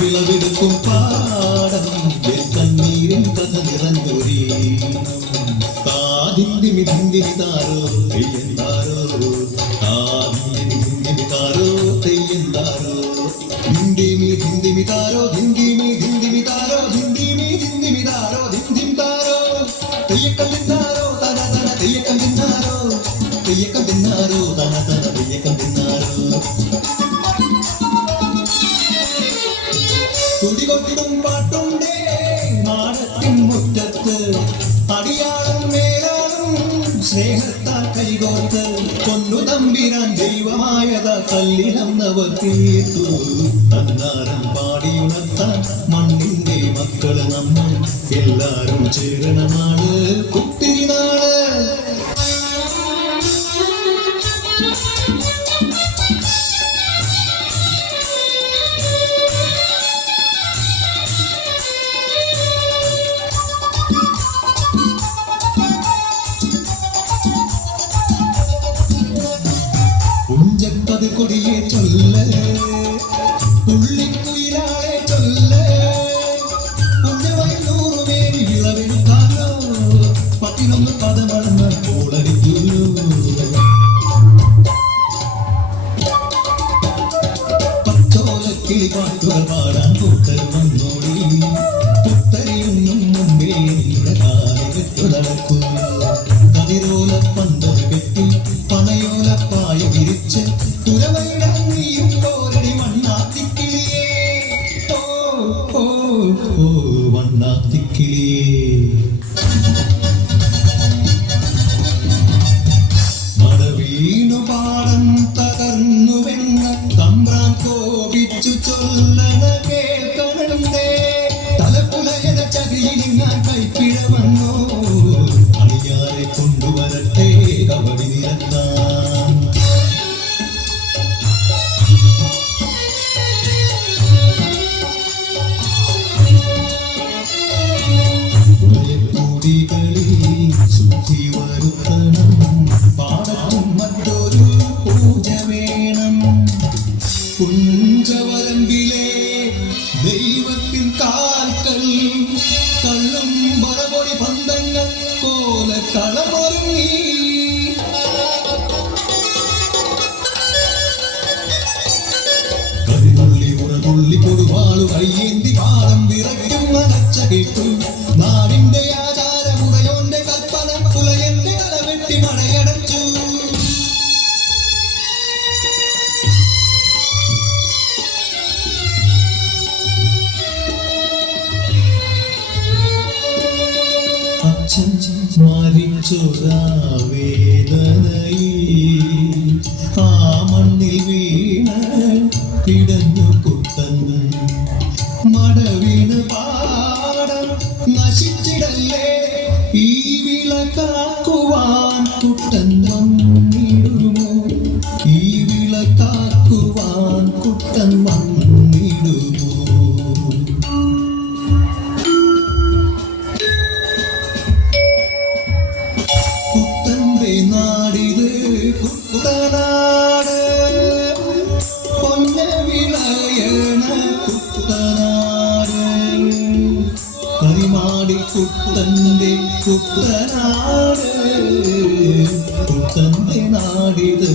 വിളവെടുക്കും പാടം കണ്ണീരിൻ കഥ നിറഞ്ഞൊരി ഹിന്ദിമി ഹിന്ദിമി താരോ തെയ്യന്താരോ ഹിന്ദിമി താരോ തെയ്യന്താരോ ഹിന്ദിമി ഹിന്ദിമി താരോ ഹിന്ദിമി ഹിന്ദിമി താരോ ഹിന്ദിമി ഹിന്ദിമി താരോ ഹിന്ദിം താരോ തെയ്യക്കം തിന്നാരോ തന തന തെയ്യക്കം തിന്നാരോ തെയ്യക്കം തിന്നാരോ തന തന തെയ്യക്കം തിന്നാരോ തുടികൊട്ടും പാട്ടുണ്ടേ മാടത്തിൻ മുറ്റത്ത് അടിയാളും മേലാളും സ്നേഹത്താൽ കൈകോർത്ത് പൊന്നു തമ്പിരാൻ ദൈവമായത കല്ലിലന്നവർ തീർത്തു അന്നാരം പാടിയുണർത്താൻ മണ്ണിന്റെ മക്കള് നമ്മൾ എല്ലാരും ചേരണമാണ് കുത്തിരിനാള് പുഞ്ചപ്പത് കൊടിയെ ചൊല്ല പുള്ളിക്കുയിലാളെ ചൊല്ല പുണ്യമായി 100 മേനി വിളവെടുക്കാനോ 11 പദമളന്ന പോളടിക്കുന്നു പച്ചോലക്കിളി പാട്ടുകൾ പാടാൻ കൂട്ടർ വന്നോടി പുത്തരിയൊന്നും മുമ്പേ നിങ്ങളുടെ കാലെ കെട്ടു നടക്കുന്നു കതിരോല പന്തൽ കെട്ടി പനയോല പായ വിരിച്ച് തുരവയിടാൻ നീയും പോരടി വണ്ണാത്തിക്കിളിയേ ഓ ഓ ഓ വണ്ണാത്തിക്കിളിയേ മടവീണു പാടം തകർന്നുവെന്ന തമ്പ്രാൻ കോപിച്ചു ചൊല്ലണ കേൾക്കണേ തലപ്പുലയത ചകിലിങ്ങാൻ കൈപ്പിഴ വന്നോ അണിയാരെ കൊണ്ടുവരട്ടെ കവടി നിരത്താൻ കുടികളിൽ ശുദ്ധി വരുത്തണം പാടത്തും മറ്റൊരു പൂജ വേണം കുഞ്ചവരമ്പിലെ ദൈവത്തിൻ കാൽക്കൽ കള്ളും മറപൊടി ബന്ധങ്ങൾ പോലെ കളമൊരുങ്ങി കരിതുള്ളി ഉറതുള്ളി കൊടുവാളു കയ്യേന്തി പാടം വിറയ്ക്കും മനച്ച കേട്ടു നാടിന്റെ ആചാരമുറയോന്റെ കൽപ്പന പുലയന്റെ കളവെട്ടി മടയടച്ചു അച്ഛൻ മരിച്ചൊരാ വേദനയിൽ ആ മണ്ണിൽ വീണ പിടഞ്ഞു കുട്ടൻ മടവീണ് പാടം നശിച്ചിടല്ലേ ഈ വിളക്കാക്കുവാൻ കുട്ടൻ വന്നിടുമോ ഈ വിളക്കാക്കുവാൻ കുട്ടൻ വന്നിടുമോ കുട്ടന്റെ നാടിത് കുട്ടനാട് പൊന്ന വിളയണ കുട്ടനാട് കരിമാടി കുട്ടന്റെ കുട്ടനാട് കുട്ടന്റെ നാടിത്